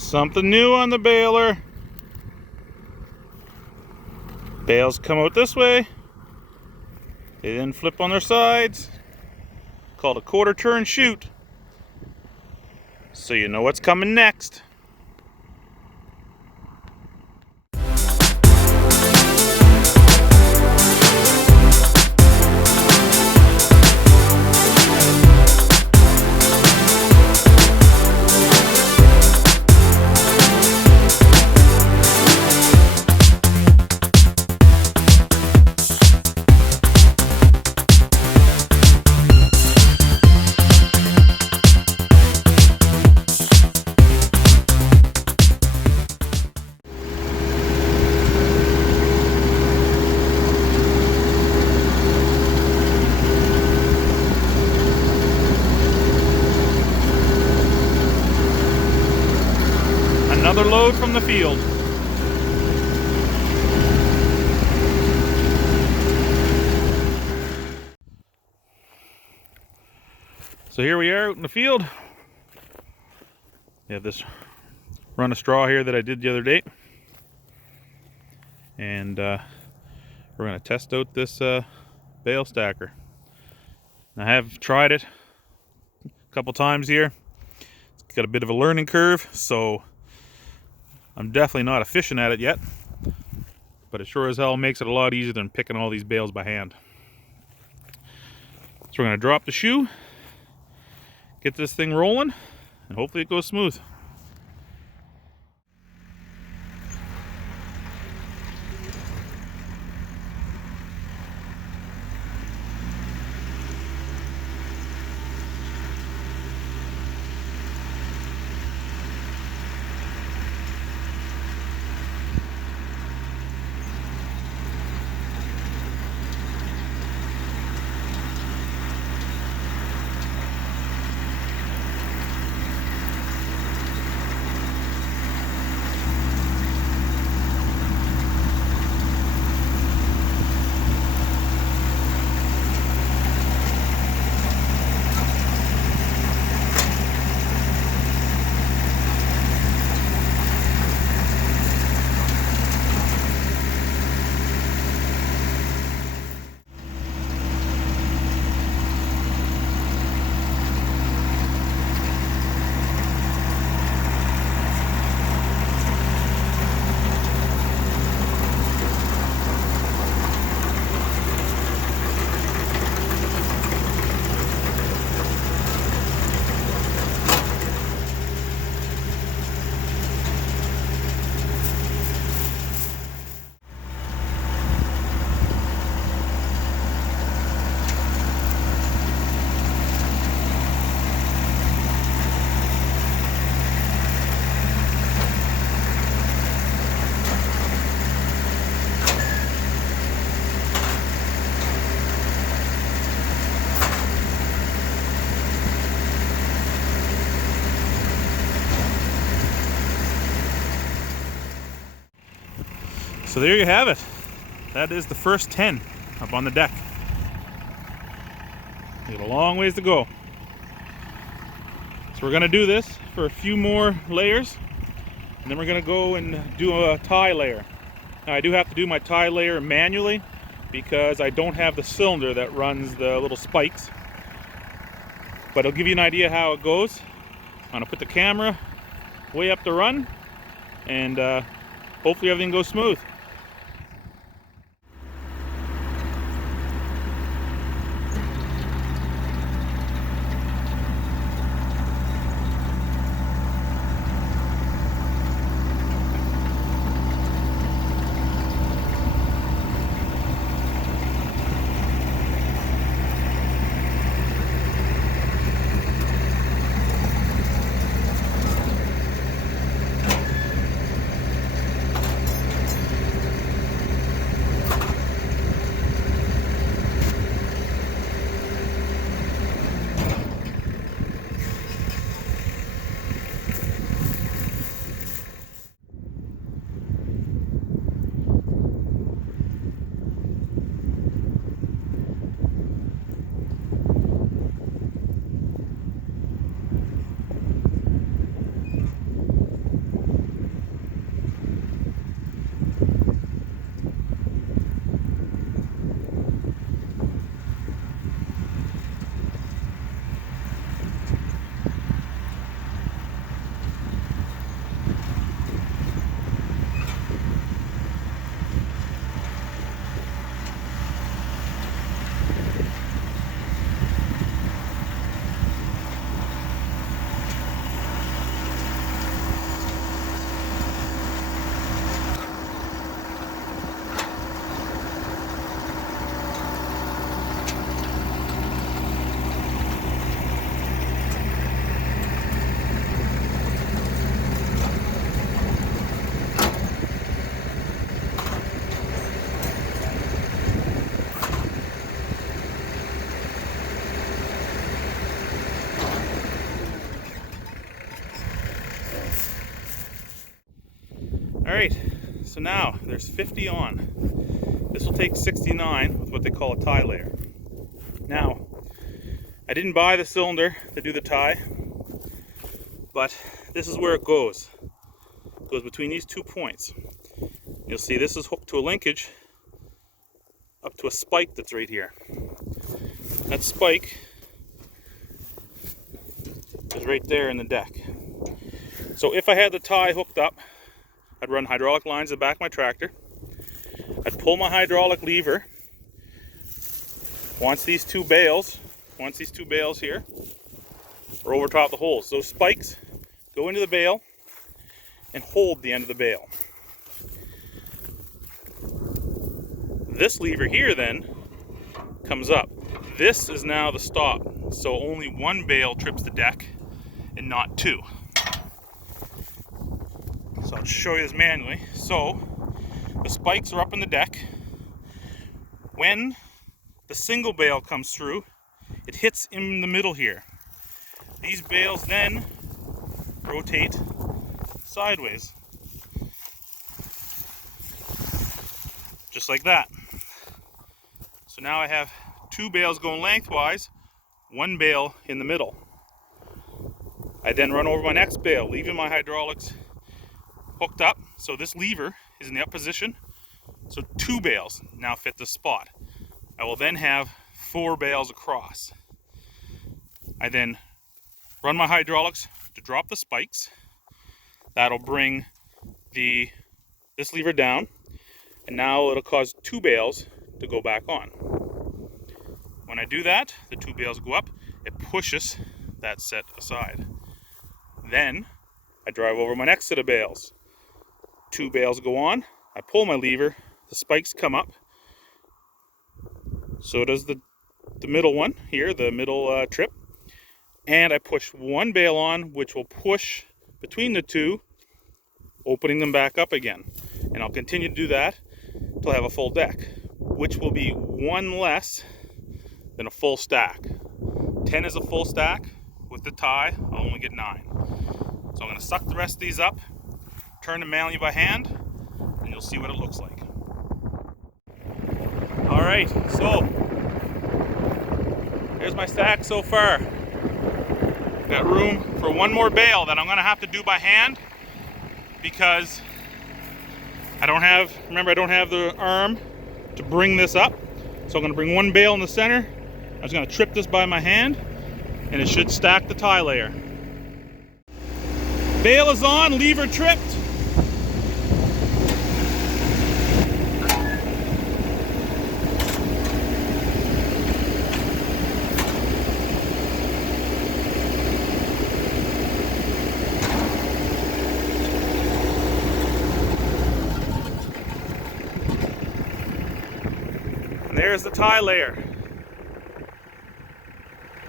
Something new on the baler. Bales come out this way. They then flip on their sides. Called a quarter turn chute. So you know what's coming next. Another load from the field. So here we are out in the field. We have this run of straw here that I did the other day. And we're going to test out this bale stacker. I have tried it a couple times here. It's got a bit of a learning curve, so I'm definitely not efficient at it yet, but it sure as hell makes it a lot easier than picking all these bales by hand. So we're going to drop the shoe, get this thing rolling, and hopefully it goes smooth. So there you have it. That is the first 10 up on the deck. We got a long ways to go. So we're going to do this for a few more layers, and then we're going to go and do a tie layer. Now I do have to do my tie layer manually because I don't have the cylinder that runs the little spikes. But it'll give you an idea how it goes. I'm going to put the camera way up the run, and hopefully everything goes smooth. Alright, so now there's 50 on. This will take 69 with what they call a tie layer. Now, I didn't buy the cylinder to do the tie, but this is where it goes. It goes between these 2 points. You'll see this is hooked to a linkage up to a spike that's right here. That spike is right there in the deck. So if I had the tie hooked up, I'd run hydraulic lines in the back of my tractor. I'd pull my hydraulic lever once these two bales here are over top the holes. Those spikes go into the bale and hold the end of the bale. This lever here then comes up. This is now the stop, so only one bale trips the deck and not two. So I'll show you this manually. So the spikes are up in the deck. When the single bale comes through, it hits in the middle here. These bales then rotate sideways, just like that. So now I have two bales going lengthwise, one bale in the middle. I then run over my next bale, leaving my hydraulics hooked up. So this lever is in the up position. So two bales now fit the spot. I will then have 4 bales across. I then run my hydraulics to drop the spikes. That'll bring this lever down, and now it'll cause 2 bales to go back on. When I do that, the 2 bales go up, it pushes that set aside. Then I drive over my next set of bales. 2 bales go on, I pull my lever, the spikes come up. So does the middle one here, the middle trip. And I push 1 bale on, which will push between the 2, opening them back up again. And I'll continue to do that until I have a full deck, which will be 1 less than a full stack. 10 is a full stack. With the tie, I'll only get 9. So I'm going to suck the rest of these up, turn them manually by hand, and you'll see what it looks like. Alright, so here's my stack so far. Got room for 1 more bale that I'm going to have to do by hand because I don't have the arm to bring this up. So I'm going to bring 1 bale in the center. I'm just going to trip this by my hand and it should stack the tie layer. Bale is on, lever tripped. There's the tie layer.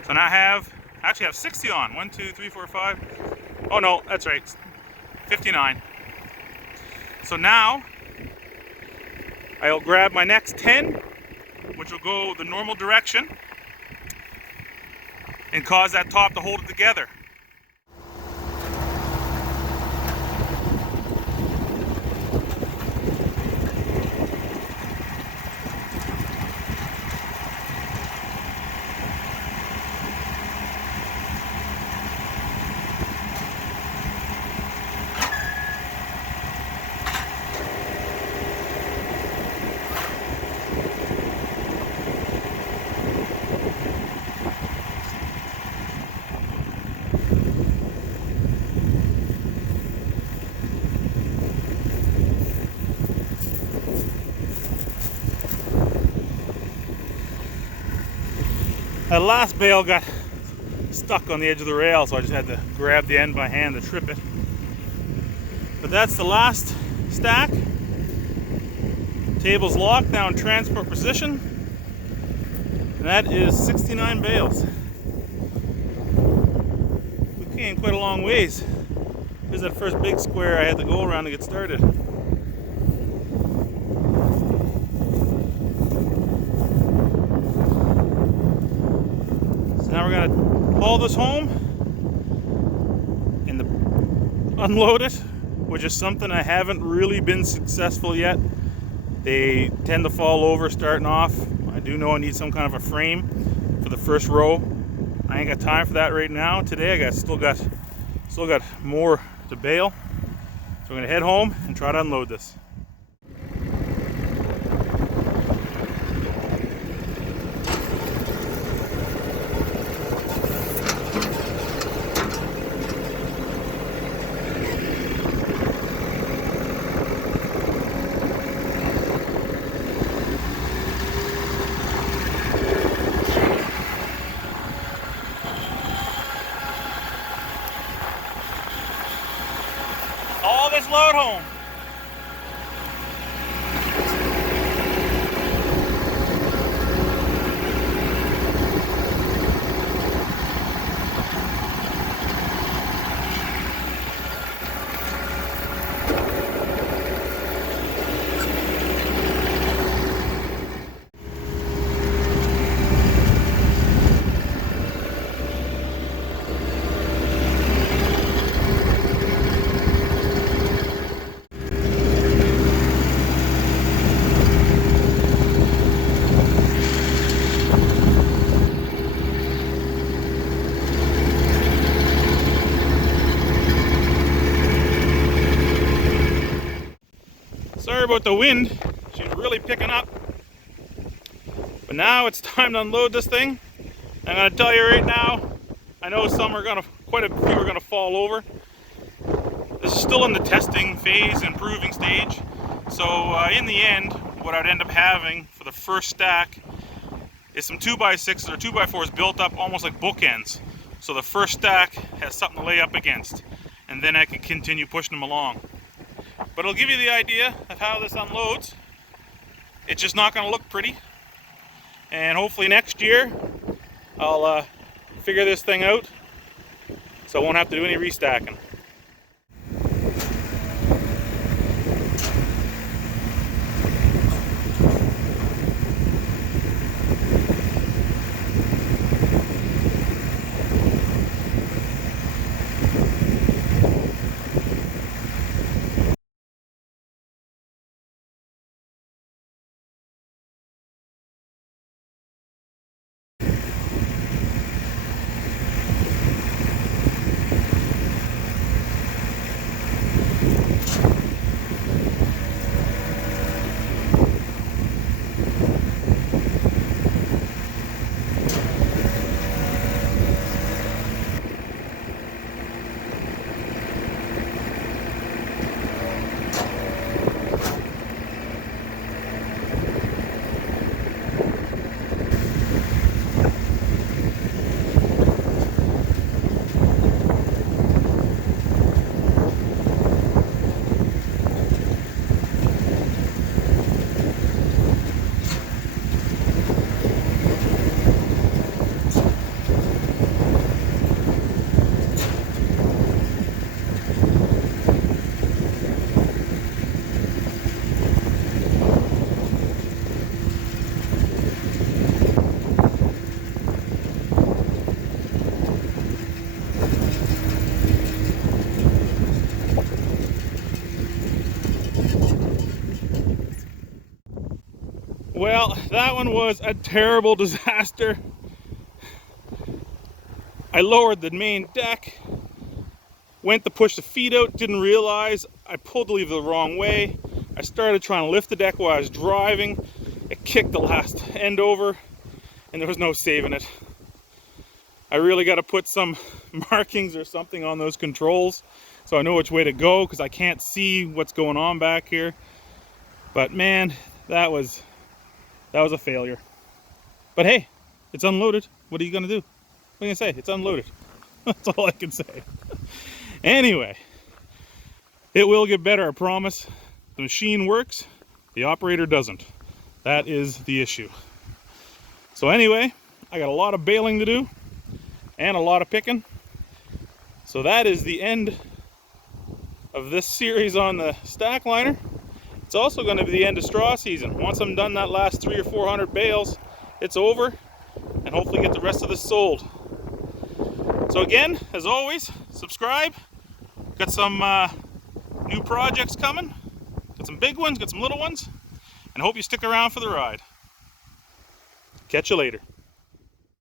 So now I actually have 60 on. 1, 2, 3, 4, 5. Oh no, that's right. 59. So now I'll grab my next 10, which will go the normal direction and cause that top to hold it together. That last bale got stuck on the edge of the rail, so I just had to grab the end by hand to trip it. But that's the last stack. Table's locked, now in transport position. And that is 69 bales. We came quite a long ways. Here's that first big square I had to go around to get started. Now we're going to haul this home and unload it which is something I haven't really been successful yet. They tend to fall over starting off. I do know I need some kind of a frame for the first row. I ain't got time for that right now. Today I still got more to bale. So I'm gonna head home and try to unload this. All this load home. Sorry about the wind, she's really picking up. But now it's time to unload this thing. I'm gonna tell you right now, I know quite a few are gonna fall over. This is still in the testing phase, improving stage. So in the end, what I'd end up having for the first stack is some 2x6s or 2x4s built up almost like bookends. So the first stack has something to lay up against, and then I can continue pushing them along. But it'll give you the idea of how this unloads. It's just not going to look pretty. And hopefully next year, I'll figure this thing out so I won't have to do any restacking. Well, that one was a terrible disaster. I lowered the main deck, went to push the feet out, didn't realize I pulled the lever the wrong way. I started trying to lift the deck while I was driving. It kicked the last end over, and there was no saving it. I really got to put some markings or something on those controls so I know which way to go, because I can't see what's going on back here. But man, that was a failure. But hey, it's unloaded. What are you gonna do? What are you gonna say? It's unloaded. That's all I can say. Anyway, it will get better, I promise. The machine works, the operator doesn't. That is the issue. So anyway, I got a lot of baling to do and a lot of picking. So that is the end of this series on the stack liner. It's also going to be the end of straw season. Once I'm done that last 300 or 400 bales, it's over, and hopefully get the rest of this sold. So again, as always, subscribe. Got some New projects coming. Got some big ones, got some little ones, and I hope you stick around for the ride. Catch you later.